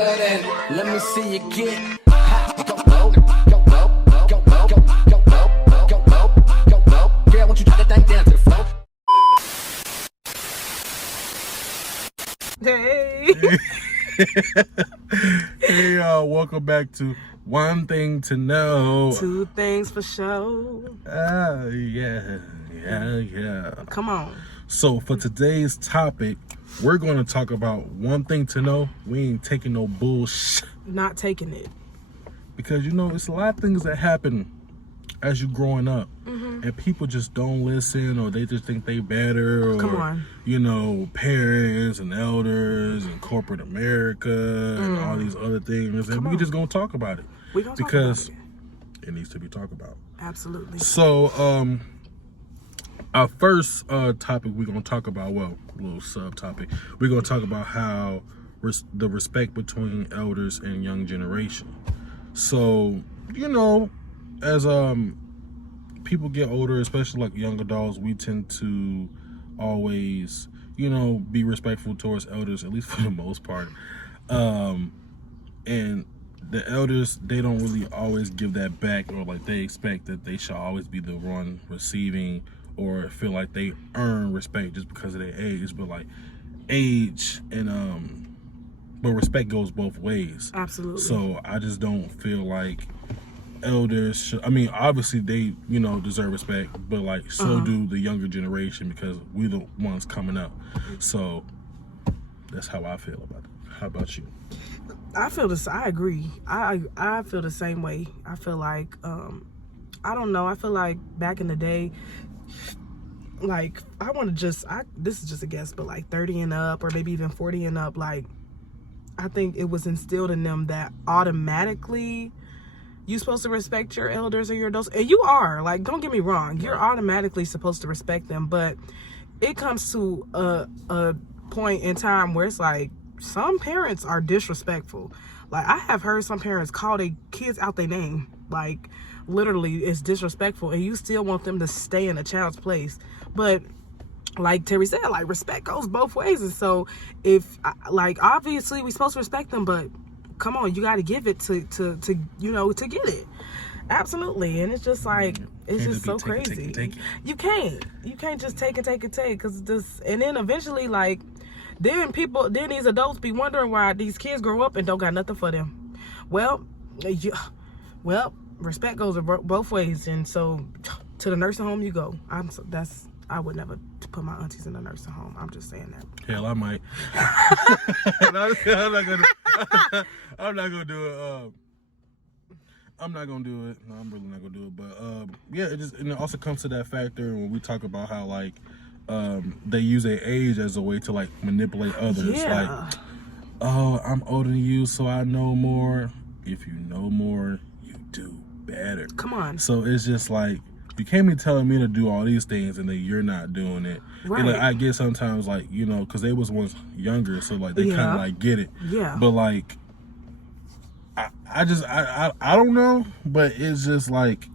well then, let me see you get hot. Go low, go low, go low, go low, go low, go low, go low. Girl, won't you drop that thing down to the floor? Hey. Hey y'all, welcome back to One Thing to Know. Two things for sure. Yeah. Come on. So for today's topic, we're going to talk about one thing to know. We ain't taking no bullshit. Not taking it. Because, you know, it's a lot of things that happen as you growing up. And people just don't listen, or they just think they better. Or, Come on. you know, parents and elders and corporate America and all these other things. And we just going to talk about it. We gonna because talk about it needs to be talked about. Absolutely. So, our first topic we're going to talk about, well, a little subtopic. We're going to talk about how the respect between elders and young generation. So, you know, as people get older, especially like young adults, we tend to always, you know, be respectful towards elders, at least for the most part. And the elders, they don't really always give that back, or like they expect that they should always be the one receiving, or feel like they earn respect just because of their age. But like age and but respect goes both ways. Absolutely. So I just don't feel like elders should, I mean, obviously they, you know, deserve respect, but like so do the younger generation, because we're the ones coming up. So that's how I feel about it. How about you? I agree. I feel the same way. I feel like I don't know. I feel like back in the day, like this is just a guess, but like 30 and up, or maybe even 40 and up, like I think it was instilled in them that automatically you're supposed to respect your elders or your adults. And you are, like, don't get me wrong, you're automatically supposed to respect them, but it comes to a point in time where it's like some parents are disrespectful. Like, I have heard some parents call their kids out their name, like literally it's disrespectful, and you still want them to stay in a child's place. But like Terry said, like, respect goes both ways. And so if, like, obviously we're supposed to respect them, but come on, you got to give it to you know, to get it. Absolutely. And it's just like, it's just so crazy. Take it. You can't just take it, because this, and then eventually, like, then these adults be wondering why these kids grow up and don't got nothing for them. Well, respect goes both ways. And so to the nursing home you go. I would never put my aunties in a nursing home. I'm just saying that. Hell, I might. I'm not gonna do it. I'm not gonna do it. No, I'm really not gonna do it. But yeah, it also comes to that factor when we talk about how, like, they use their age as a way to, like, manipulate others. Yeah. Like, oh, I'm older than you, so I know more. If you know more, you do better. Come on. So it's just like, you can't be telling me to do all these things and then you're not doing it. Right. And, like, I get sometimes, like, you know, because they was once younger, so like they kind of like get it. Yeah. But like, I don't know, but it's just like,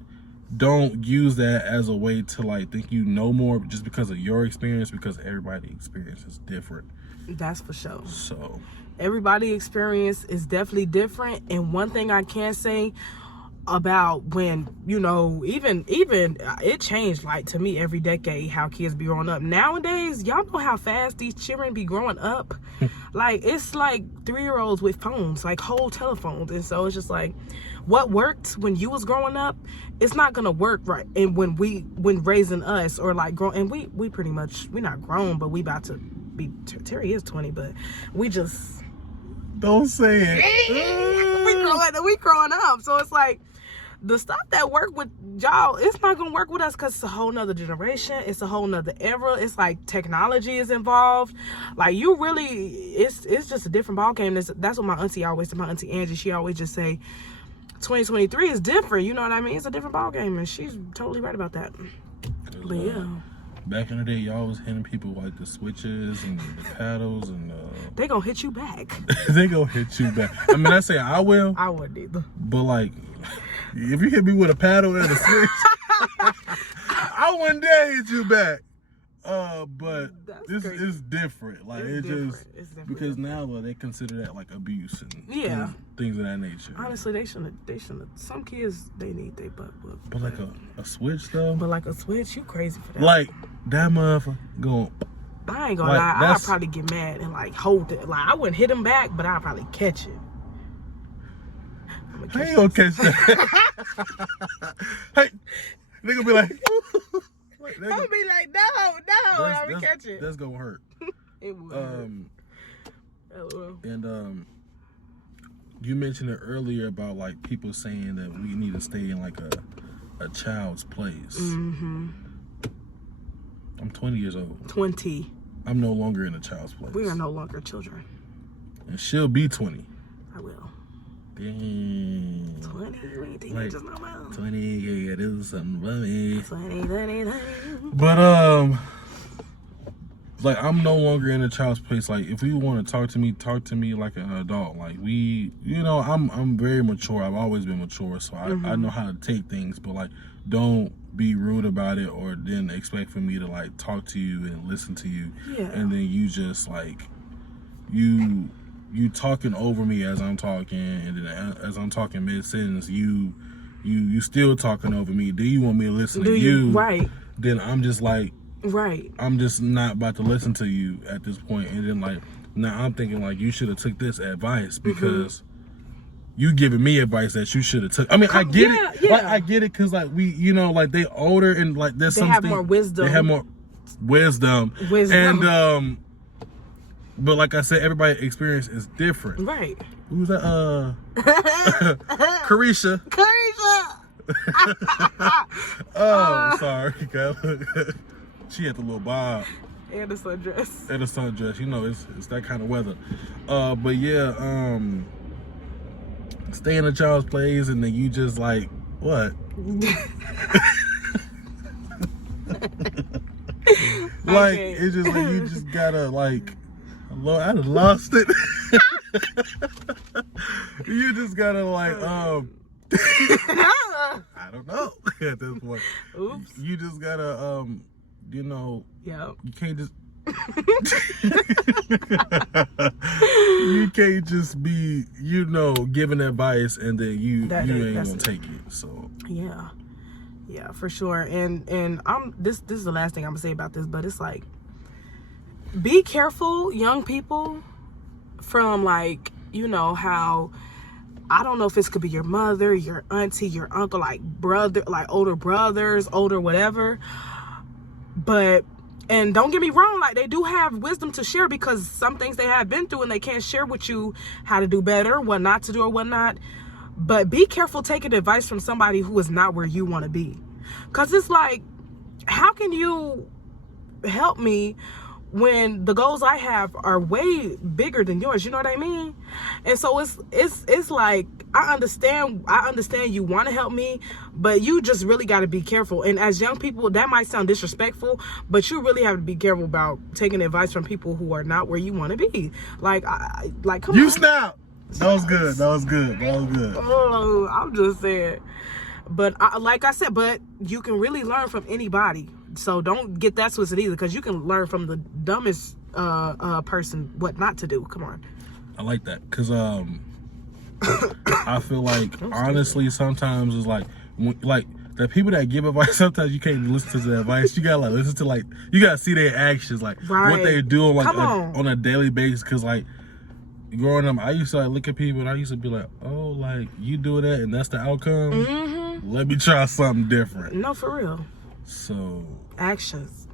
don't use that as a way to, like, think you know more just because of your experience, because everybody's experience is different. That's for sure. So Everybody's experience is definitely different. And one thing I can say about when, you know, even it changed, like, to me every decade how kids be growing up. Nowadays, y'all know how fast these children be growing up. Like, it's like 3-year-olds with phones, like whole telephones. And so it's just like, what worked when you was growing up, it's not gonna work right. And when raising us, or like grown, and we pretty much, we're not grown, but we about to be, Terry is 20, but we just don't say it. we growing up. So it's like, the stuff that work with y'all, it's not gonna work with us, because it's a whole nother generation, it's a whole nother era. It's like technology is involved. Like, you really, it's just a different ball game. That's what my auntie Angie, she always just say, 2023 is different. You know what I mean? It's a different ball game, and she's totally right about that. But yeah, back in the day, y'all was hitting people like the switches and the paddles, and they gonna hit you back. they gonna hit you back. I mean, I say I will. I wouldn't either. But like, if you hit me with a paddle and a switch, I wouldn't dare hit you back. But That's this crazy. is different. Like It's it different. just It's different. because now they consider that like abuse and Yeah. things of that nature. Honestly, they shouldn't. Some kids, they need their butt whooped. But like a switch though, But like a switch, you crazy for that. like that motherfucker going. I ain't gonna like, lie, I'd that's- probably get mad and like hold it. Like I wouldn't hit him back, but I'd probably catch it. How you gonna catch that? Hey, nigga be like. Like, I'm gonna be like, no, I'm gonna catch it. That's gonna hurt. It would. And you mentioned it earlier about like people saying that we need to stay in like a child's place. Mm-hmm. I'm 20 years old. 20. I'm no longer in a child's place. We are no longer children. And she'll be 20. I will. Dang. 20, you ain't teenagers no more. 20, you gotta do something for me. 20. But like I'm no longer in a child's place. Like if you want to talk to me like an adult. Like I'm very mature. I've always been mature, so I know how to take things. But like, don't be rude about it, or then expect for me to like talk to you and listen to you, and then you just like you talking over me as I'm talking, and then as I'm talking mid sentence, you still talking over me. Do you want me to listen to you? Right. Then I'm just like. Right. I'm just not about to listen to you at this point. And then like now I'm thinking like you should have took this advice because you giving me advice that you should have took. I mean, I get it. Yeah. Like I get it because like we, like they older and like there's They have more wisdom. They have more wisdom. And but like I said, everybody's experience is different. Right. Who's that? Carisha. Oh, sorry. She had the little bob. And the sundress. And a sundress, it's that kind of weather. But yeah, stay in a child's place and then you just like, what? Like, it's just like, you just gotta like, Lord, I done lost it. You just gotta like, I don't know at this point. Oops. You just gotta, Yep. you can't just you can't just be giving advice and then you ain't gonna take it. So yeah, for sure. And I'm this is the last thing I'm gonna say about this, but it's like, be careful, young people, from like how, I don't know if this could be your mother, your auntie, your uncle, like brother, like older brothers, older whatever, but. And don't get me wrong, like they do have wisdom to share because some things they have been through and they can't share with you how to do better, what not to do or what not. But be careful taking advice from somebody who is not where you want to be. Because it's like, how can you help me when the goals I have are way bigger than yours? You know what I mean? And so it's like, I understand you want to help me, but you just really got to be careful. And as young people, that might sound disrespectful, but you really have to be careful about taking advice from people who are not where you want to be. Like, come on. You snap. That was good. Oh, I'm just saying. But like I said, but you can really learn from anybody. So don't get that twisted either, because you can learn from the dumbest person what not to do. Come on. I like that because I feel like honestly sometimes it's like the people that give advice, sometimes you can't listen to the advice. You gotta like listen to you gotta see their actions, like what they do on a daily basis. Because like growing up, I used to like look at people and I used to be like, oh, like you do that and that's the outcome. Let me try something different. No, for real. So actions.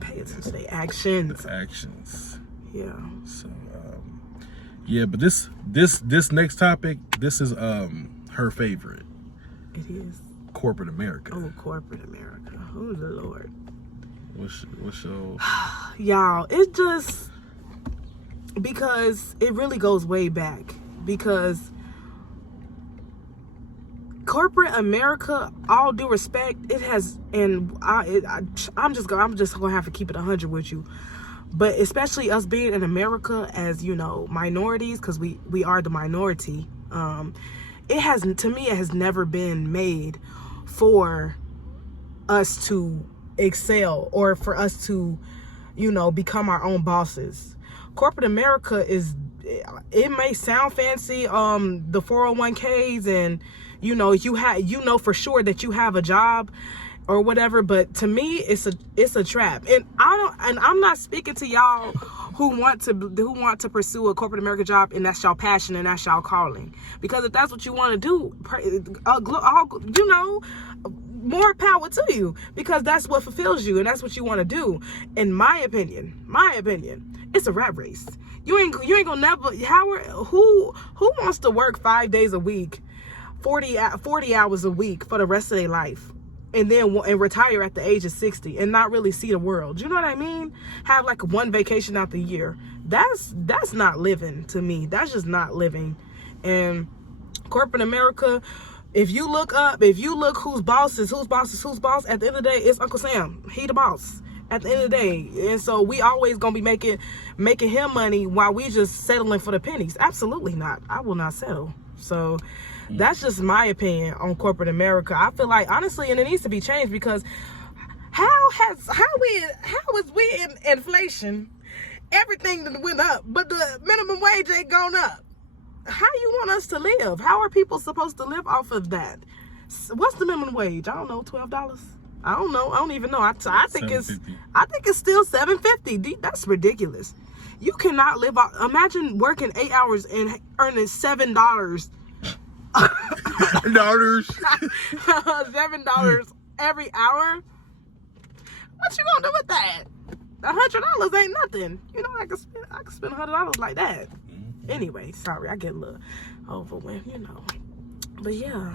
Pay attention to their actions. The actions. Yeah. So yeah, but this next topic, this is her favorite. It is. Corporate America. Oh, corporate America. Oh, the Lord. What's your... Y'all, it just... Because it really goes way back. Because corporate America, all due respect, it has... And I'm just gonna have to keep it 100 with you. But especially us being in America as, minorities, because we are the minority, it has never been made for us to excel or for us to, you know, become our own bosses. Corporate America is, it may sound fancy, the 401ks, and you know, you know for sure that you have a job or whatever, but to me it's a trap. And I'm not speaking to y'all who want to pursue a corporate America job and that's y'all passion and that's y'all calling, because if that's what you want to do, you know, more power to you, because that's what fulfills you and that's what you want to do. In my opinion, it's a rat race. You ain't gonna never, who wants to work 5 days a week, 40 hours a week for the rest of their life, and retire at the age of 60 and not really see the world? You know what I mean? Have like one vacation out the year. That's not living to me. That's just not living. And corporate America, if you look who's boss, at the end of the day, it's Uncle Sam. He the boss at the end of the day. And so we always gonna be making him money while we just settling for the pennies. Absolutely not. I will not settle. So that's just my opinion on corporate America. I feel like, honestly, and it needs to be changed, because how is we in inflation? Everything that went up, but the minimum wage ain't gone up. How you want us to live? How are people supposed to live off of that? What's the minimum wage? I don't know, $12. I don't know. I don't even know. I think it's still $7.50. That's ridiculous. You cannot live off. Imagine working 8 hours and earning $7. $7 every hour. What you gonna do with that? $100 ain't nothing. You know, I can spend $100 like that. Anyway, sorry, I get a little overwhelmed, you know. But yeah,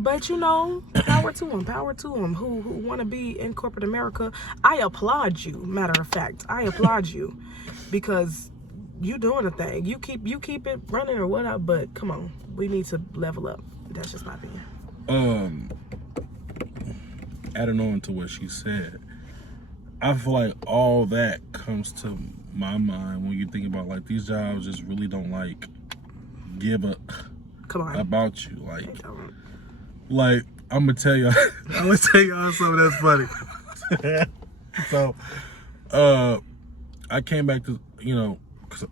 but you know, power to them who want to be in corporate America. I applaud you. Matter of fact, I applaud you, because you doing a thing. You keep it running or whatever. But come on, we need to level up. That's just my opinion. Adding on to what she said, I feel like all that comes to my mind when you think about, like, these jobs just really don't, like, give a about you. Like I'm gonna tell y'all something that's funny. So I came back to, you know, 'cause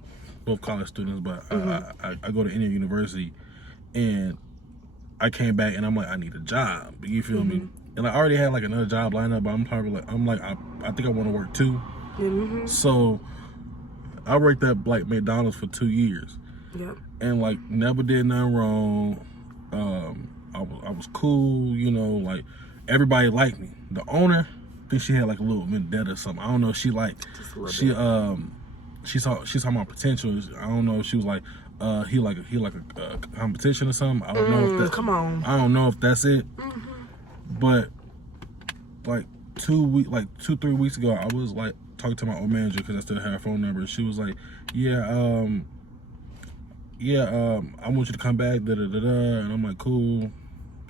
both college students, but I go to Indiana University, and I came back and I'm like, I need a job. You feel me? And I already had like another job lined up, but I think I want to work too. So I worked at like McDonald's for 2 years. Yep. And like never did nothing wrong. I was cool, you know, like everybody liked me. The owner, I think she had like a little vendetta or something. I don't know if she liked. She saw my potential. I don't know if she was like, he like a competition or something. I don't know if that. Come on. I don't know if that's it. But like 3 weeks ago, I was like talking to my old manager, because I still had her phone number. She was like, I want you to come back, and I'm like, cool.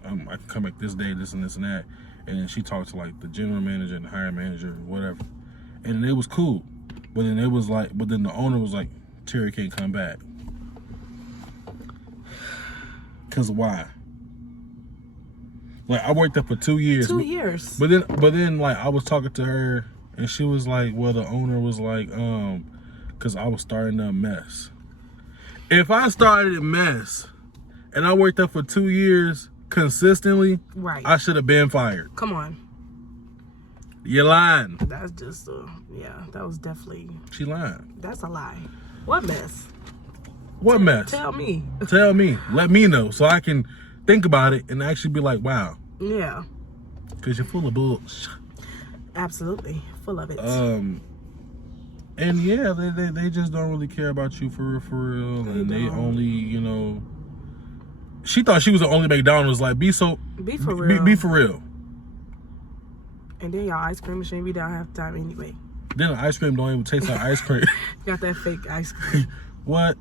I can come back this day, this and this and that. And then she talked to like the general manager and the hiring manager or whatever, and it was cool. But then the owner was like, Terry can't come back. 'Cause why? Like, I worked there for 2 years. 2 years. But then like I was talking to her, and she was like, well, the owner was like, 'cause I was starting a mess. If I started a mess and I worked there for 2 years consistently, right, I should have been fired. Come on. You're lying. That's just that was definitely. She lying. That's a lie. What mess? What mess? Tell me. Tell me. Let me know so I can think about it and actually be like, wow. Yeah. Because you're full of bullshit. Absolutely. Full of it. And yeah, they just don't really care about you for real. And they only, you know, she thought she was the only McDonald's. Like, be for real. Be for real. And then y'all ice cream machine be down half the time anyway. Then the ice cream don't even taste like ice cream. Got that fake ice cream. What?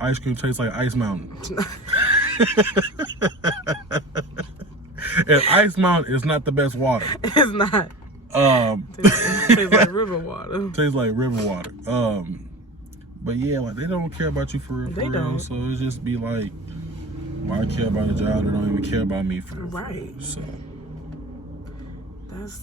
Ice cream tastes like Ice Mountain. And Ice Mountain is not the best water. It's not. Tastes like river water. Tastes like river water. But yeah, like, they don't care about you for real. They don't. So it just be like, why care about a job that don't even care about me for real? Right. So That's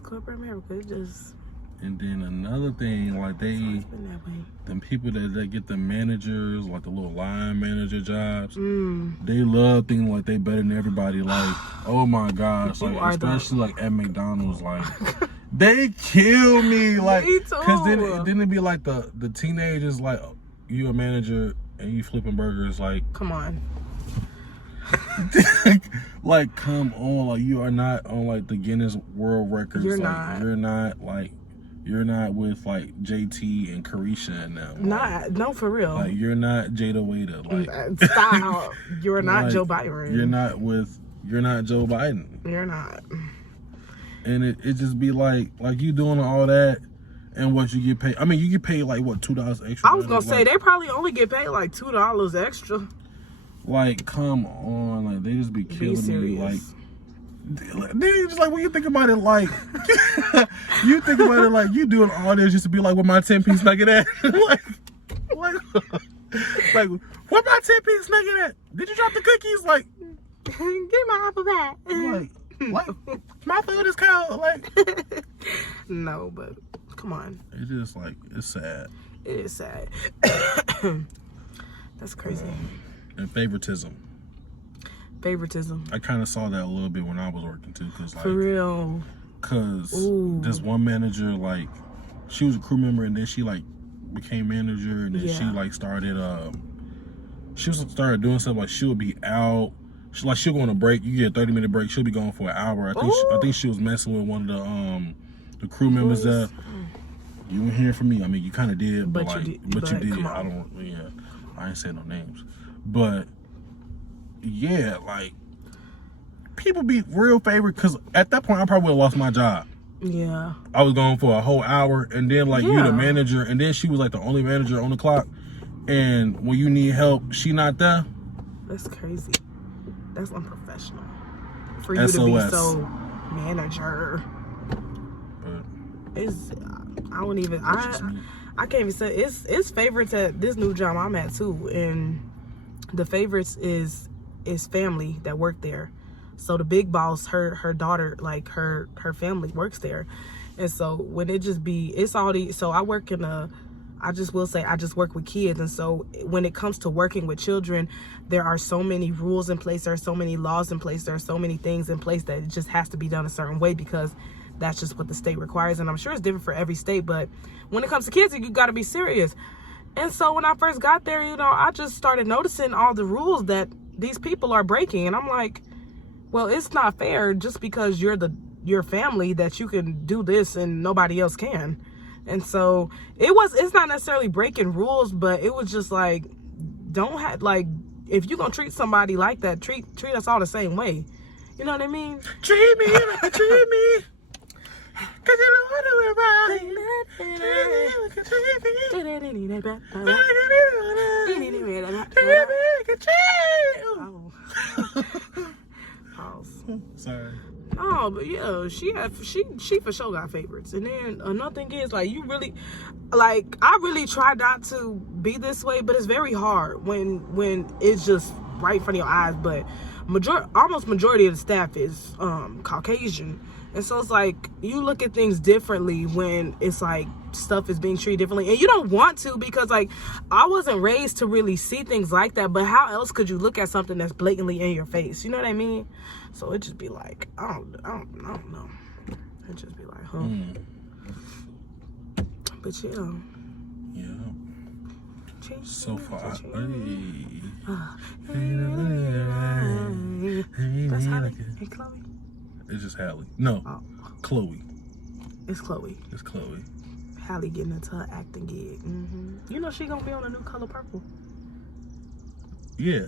corporate America. It just. And then another thing, like It's been that way. them people that get the managers, like the little line manager jobs, Mm. they love thinking like they better than everybody. Like, oh my gosh, You like are especially like at McDonald's, like they kill me. Like, Me too. cause then it'd be like the teenagers, like you a manager and you flipping burgers, like Come on. like come on, like you are not on like the Guinness World Records. You're like, not. You're not with like JT and Carisha and them. No, for real. Like you're not Jada Waiter. Like Stop. You're not like, Joe Biden. You're not Joe Biden. You're not. And it just be like you doing all that and what you get paid. I mean, you get paid like what, $2 extra. I was gonna say they probably only get paid like $2 extra. Like, come on, like they just be killing me. Like, serious. they just like when you think about it, like you think about it like you doing all this just to be like with my 10-piece nugget at. like where my 10-piece nugget at? Did you drop the cookies? Like, Get my apple back. like my food is cold. Like, No, but come on. it's just like it's sad. It is sad. That's crazy. And favoritism. I kind of saw that a little bit when I was working too, cause For real. Ooh. this one manager, like she was a crew member and then she like became manager and then she Yeah. like started doing stuff like she would be out. She'll go on a break. You get a 30-minute break. She'll be gone for an hour. I think she was messing with one of the crew members that you didn't hear from me. I mean, you kind of did, but you did. Come I on. I ain't say no names, but yeah, like people be real favorite because at that point I probably would have lost my job. Yeah. I was gone for a whole hour, and then like you Yeah. the manager, and then she was like the only manager on the clock. And when you need help, she not there. That's crazy. That's unprofessional. For you to be so manager. But It's I don't even that's just me. I can't even say it's favorites at this new job I'm at too, and the favorites is family that work there. So the big boss, her daughter, like her family works there, and so when it just be it's all the so I work in a I just will say I just work with kids, and so when it comes to working with children, there are so many rules in place, there are so many laws in place, there are so many things in place that it just has to be done a certain way because that's just what the state requires. And I'm sure it's different for every state, but when it comes to kids, you got to be serious. And so when I first got there, I just started noticing all the rules that these people are breaking, and I'm like, well, it's not fair just because you're your family that you can do this and nobody else can. And so it's not necessarily breaking rules, but it was just like, don't have like, if you're gonna treat somebody like that, treat us all the same way. You know what I mean? Treat me like you treat me. Cause you don't wanna be right. Treat me like you treat me. Treat me like you treat me. Oh. Pause. Sorry. No, but yeah, she for sure got favorites. And then another thing is, like, you really, like, I really try not to be this way, but it's very hard when it's just right in front of your eyes. But almost majority of the staff is Caucasian, and so it's like you look at things differently when it's like stuff is being treated differently, and you don't want to, because like I wasn't raised to really see things like that. But how else could you look at something that's blatantly in your face? You know what I mean? So it just be like, I don't know. It just be like, huh? But yeah. Yeah. So far. That's Halle. Hey, Chloe. It's just Halle. No, Oh, Chloe. it's Chloe. It's Chloe. Halle getting into her acting gig. You know she gonna be on The New Color Purple. Yeah.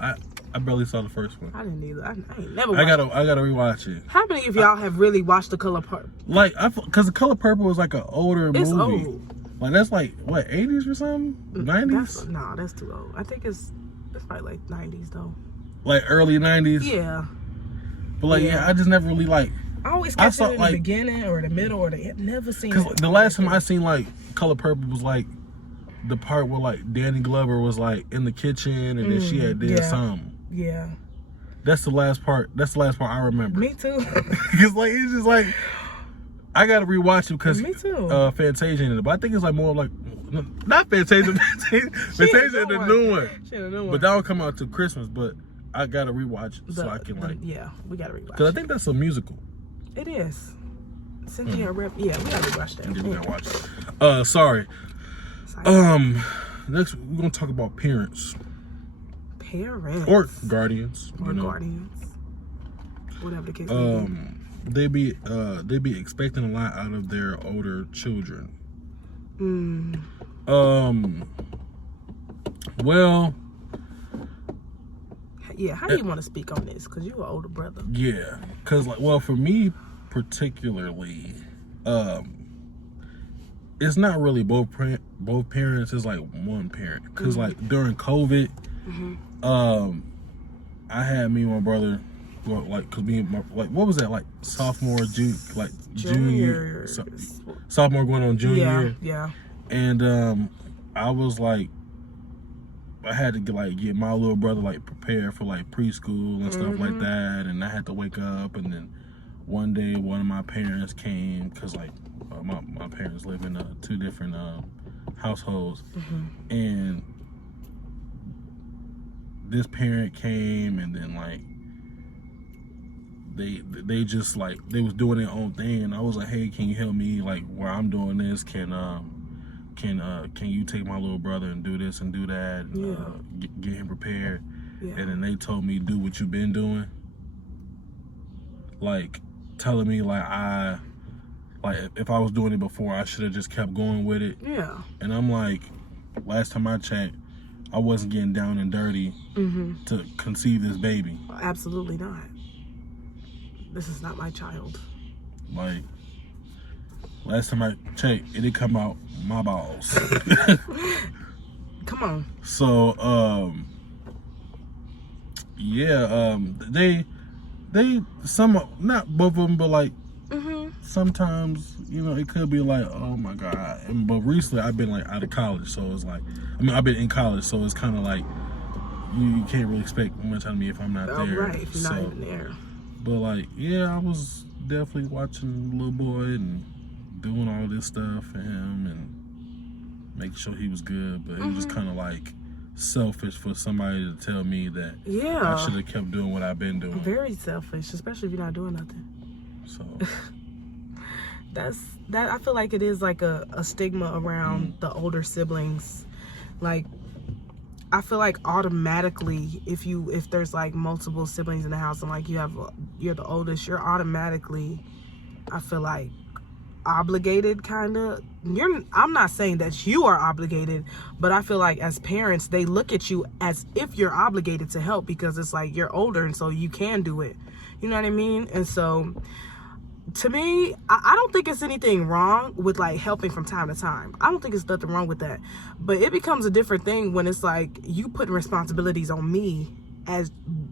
I barely saw the first one. I didn't either. I ain't never watched I gotta rewatch it. How many of y'all have really watched The Color Purple? Like, cause The Color Purple was like an older It's movie. old. Like that's like what, 80s or something? 90s? No, that's too old. I think it's probably like 90s though. Like early 90s. Yeah. But like Yeah. I just never really like. I always I catch saw, it in like- the beginning or the middle or the end. Never seen Cause it. the last time I seen like Color Purple was like the part where like Danny Glover was like in the kitchen and then she had did yeah. something. Yeah. That's the last part. That's the last part I remember. Me too. It's just like I gotta rewatch it because Me too. Fantasia in it. But I think it's like more like not Fantasia. Fantasia the new one. She had a new one. But that will come out to Christmas. But I gotta rewatch it so I can like. Yeah, we gotta rewatch. Because I think that's a musical. It is. Cynthia Rep. Yeah, we gotta rewatch that. And then we gotta watch it. Sorry. Next we're gonna talk about parents. Parents. Or guardians. Or guardians. Whatever the case may be. They be expecting a lot out of their older children. Well, yeah, how do you want to speak on this? Because you're an older brother. Yeah, because like, well, for me particularly, it's not really both parents. It's like one parent. Because like during COVID, I had me and my brother. Well, like, cause me and my, like, what was that, like sophomore, junior, sophomore going on junior year. Yeah. And I was like, I had to get my little brother like prepared for like preschool and stuff like that, and I had to wake up. And then one day, one of my parents came because like my parents live in two different households, and this parent came, and then like. They just like they was doing their own thing, and I was like, hey, can you help me like where I'm doing this? Can you take my little brother and do this and do that? And, get him prepared. And then they told me, do what you've been doing, like telling me like if I was doing it before, I should have just kept going with it. And I'm like, last time I checked, I wasn't getting down and dirty to conceive this baby. Absolutely not. This is not my child. Like, last time I checked, it did come out my balls. Come on. So, they some, not both of them, but like, sometimes, you know, it could be like, oh my God. But recently I've been like out of college, so it's like, I've been in college, so it's kind of like, you can't really expect much out of me if I'm not there. Right, if you're not even there. But like, yeah, I was definitely watching the little boy and doing all this stuff for him and making sure he was good. But it was just kind of like selfish for somebody to tell me that I should have kept doing what I've been doing. Very selfish, especially if you're not doing nothing. So that. I feel like it is like a stigma around the older siblings. Like, I feel like automatically if there's like multiple siblings in the house and like you're the oldest, you're automatically, I feel like, obligated kind of. I'm not saying that you are obligated, but I feel like as parents they look at you as if you're obligated to help because it's like you're older and so you can do it. You know what I mean? And so to me, I don't think it's anything wrong with like helping from time to time. I don't think it's nothing wrong with that. But it becomes a different thing when it's like you putting responsibilities on me as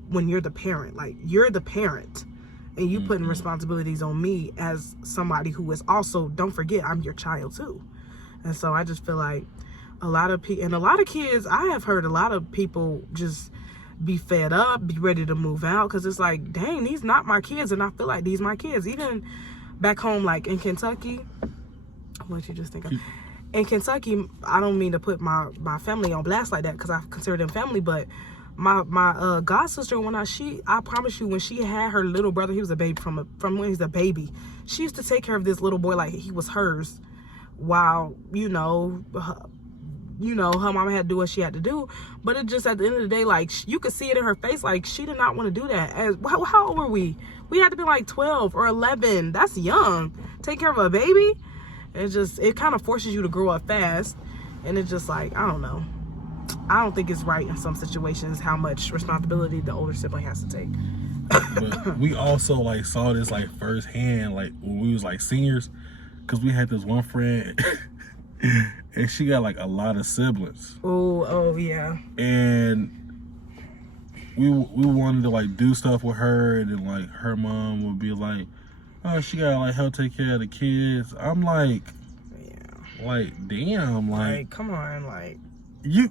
when you're the parent. Like, you're the parent and you putting responsibilities on me as somebody who is also, don't forget, I'm your child too. And so I just feel like a lot of kids, I have heard a lot of people just be fed up, be ready to move out, because it's like, dang, these not my kids, and I feel like these my kids. Even back home, like in Kentucky, what you just think of? In Kentucky, I don't mean to put my family on blast like that because I consider them family, but my god sister, I promise you, when she had her little brother, he was a baby from when he was a baby, she used to take care of this little boy like he was hers, while her mama had to do what she had to do. But it just, at the end of the day, like, you could see it in her face, like, she did not want to do that. How old were we? We had to be like 12 or 11. That's young. Take care of a baby? It kind of forces you to grow up fast. And it's just like, I don't know. I don't think it's right in some situations how much responsibility the older sibling has to take. But we also like saw this like firsthand, like when we was like seniors, because we had this one friend and she got like a lot of siblings. Oh yeah. And we wanted to like do stuff with her, and then like her mom would be like, oh, she gotta like help take care of the kids. I'm like, like, damn, like come on, like you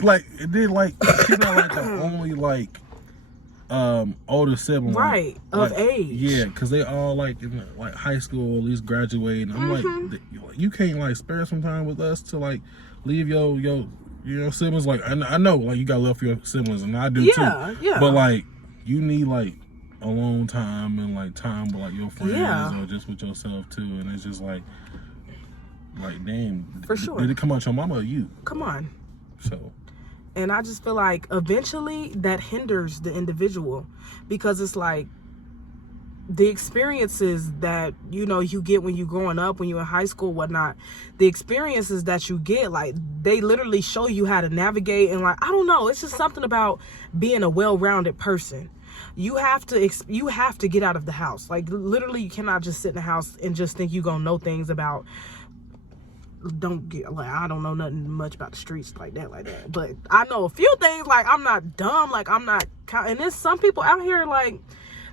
like, and then like she's not like the only like older sibling, right, of age. Yeah, because they all like in like high school, or at least graduating. I'm like, you can't like spare some time with us to like leave your siblings. Like I know, like you got love for your siblings, and I do too. Yeah. But like you need like alone time and like time with like your friends or just with yourself too. And it's just like damn, for sure. Did it come out your mama or you? Come on. So. And I just feel like eventually that hinders the individual, because it's like the experiences that, you know, you get when you're growing up, when you're in high school, whatnot, the experiences that you get, like they literally show you how to navigate. And like, I don't know, it's just something about being a well-rounded person. You have to get out of the house. Like literally you cannot just sit in the house and just think you're gonna know things about, I don't know nothing much about the streets like that, but I know a few things. Like I'm not dumb, like I'm not, and there's some people out here like,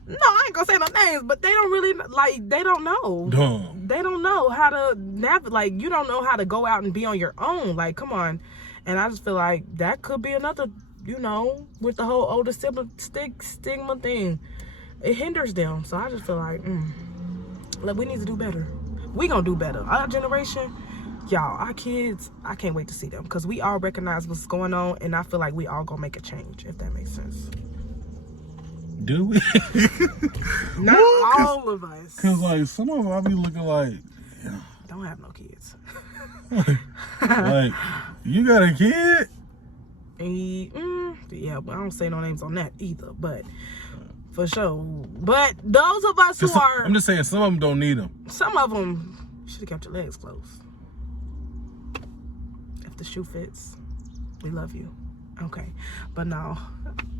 no, I ain't gonna say no names, but they don't really, like, they don't know. Dumb. They don't know how to navigate, like, you don't know how to go out and be on your own, like, come on. And I just feel like that could be another, you know, with the whole older sibling stigma thing, it hinders them. So I just feel like we need to do better. We gonna do better. Our generation, y'all, our kids, I can't wait to see them, because we all recognize what's going on, and I feel like we all gonna make a change, if that makes sense. Do we? Not all of us. Because like some of them I be looking like, don't have no kids. like you got a kid? Yeah, but I don't say no names on that either, but for sure. But those of us who are, I'm just saying, some of them don't need them. Some of them should have kept your legs closed. If the shoe fits, we love you. Okay, but no,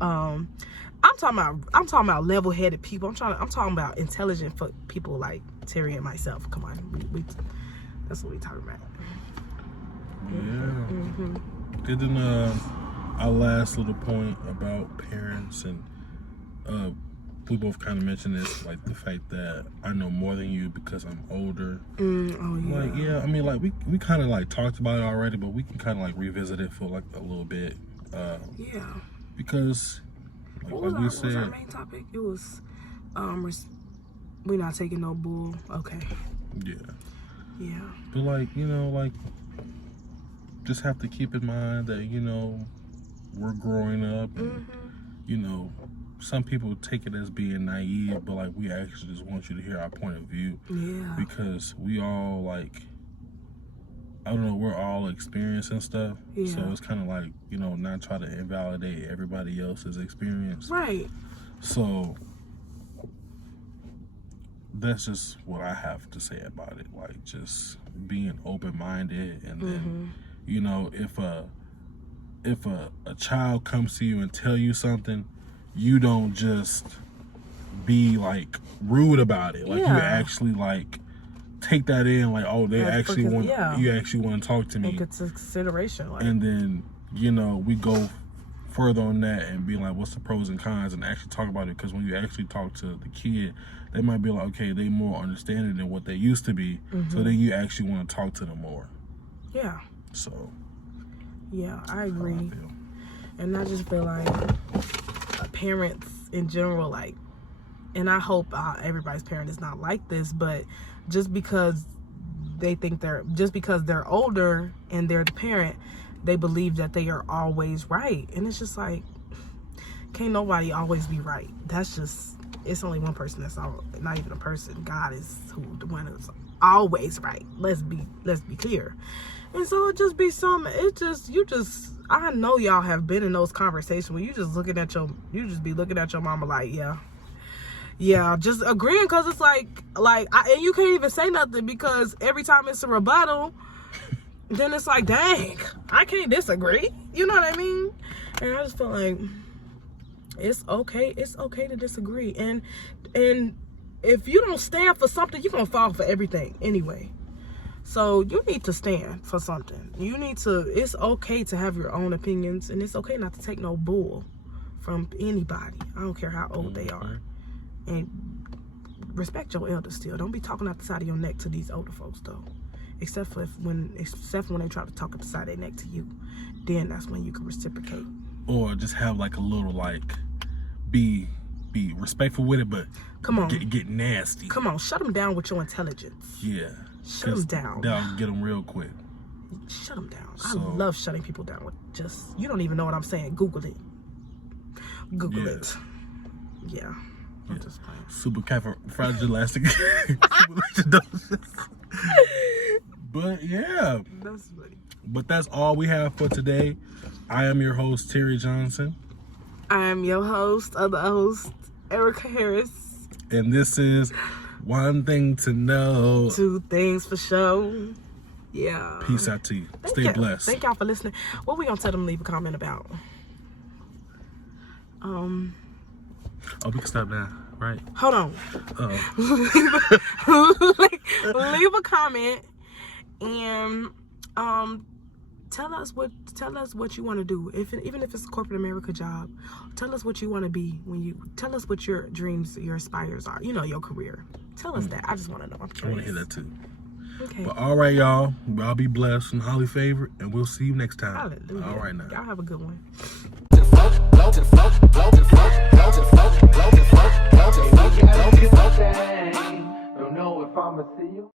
I'm talking about level-headed people. I'm talking about intelligent people like Terry and myself. Come on, we that's what we talking about. Yeah. Didn't our last little point about parents, and we both kind of mentioned this, like the fact that I know more than you because I'm older. Like, yeah, I mean, like we kind of like talked about it already, but we can kind of like revisit it for like a little bit. Because what was our main topic? It was we're not taking no bull. Okay. Yeah. But like, you know, like just have to keep in mind that, you know, we're growing up and you know, some people take it as being naive, but like we actually just want you to hear our point of view. Yeah. Because we all like, I don't know, we're all experiencing stuff. Yeah. So it's kind of like, you know, not try to invalidate everybody else's experience. Right. So that's just what I have to say about it. Like just being open-minded, and then, you know, if a child comes to you and tell you something, you don't just be like rude about it. Like you actually like take that in, like, oh, they actually want, you actually want to talk to me. Take it to consideration, like. And then, you know, we go further on that and be like, what's the pros and cons, and actually talk about it. Because when you actually talk to the kid, they might be like, okay, they more understanding than what they used to be. So then you actually want to talk to them more. Yeah. So. Yeah, I agree. And I just feel like parents in general, like, and I hope everybody's parent is not like this, but just because they're older and they're the parent, they believe that they are always right. And it's just like, can't nobody always be right. That's just, it's only one person that's not even a person. God is the one who's always right. Let's be clear. And so it just be I know y'all have been in those conversations where you just be looking at your mama like, yeah, just agreeing, because it's like, and you can't even say nothing, because every time it's a rebuttal, then it's like, dang, I can't disagree. You know what I mean? And I just feel like it's okay to disagree. And if you don't stand for something, you're gonna fall for everything anyway. So you need to stand for something. It's okay to have your own opinions, and it's okay not to take no bull from anybody. I don't care how old they are. And respect your elders still. Don't be talking out the side of your neck to these older folks though. Except for when they try to talk at the side of their neck to you. Then that's when you can reciprocate. Or just have like a little like be respectful with it, but Come on. get nasty. Come on, shut them down with your intelligence. Yeah. Shut 'em down. That'll get them real quick. Shut them down. So- I love shutting people down with just, you don't even know what I'm saying. Google it. Google Yeah. it. Yeah. I'm just playing. Supercalifragilistic. But yeah. That's funny. But that's all we have for today. I am your host, Terry Johnson. I am your host, other host, Erica Harris. And this is One Thing to Know. 2 things for sure. Yeah. Peace out to you. Stay blessed. Thank y'all for listening. What we gonna tell them to leave a comment about? Oh, we can stop now, right? Hold on. Leave a comment and tell us what you want to do. Even if it's a corporate America job, tell us what you want to be tell us what your dreams, your aspires are. You know, your career. Tell us that. I just want to know. I'm I curious. want to hear that too. Okay. But all right, y'all. Y'all be blessed and highly favored, and we'll see you next time. Hallelujah. All right now. Y'all have a good one. To the flow, blow to the flow, blow to the flow, blow to the flow, blow to the flow, blow to the flow, blow to the flow. Don't know if I'ma see you.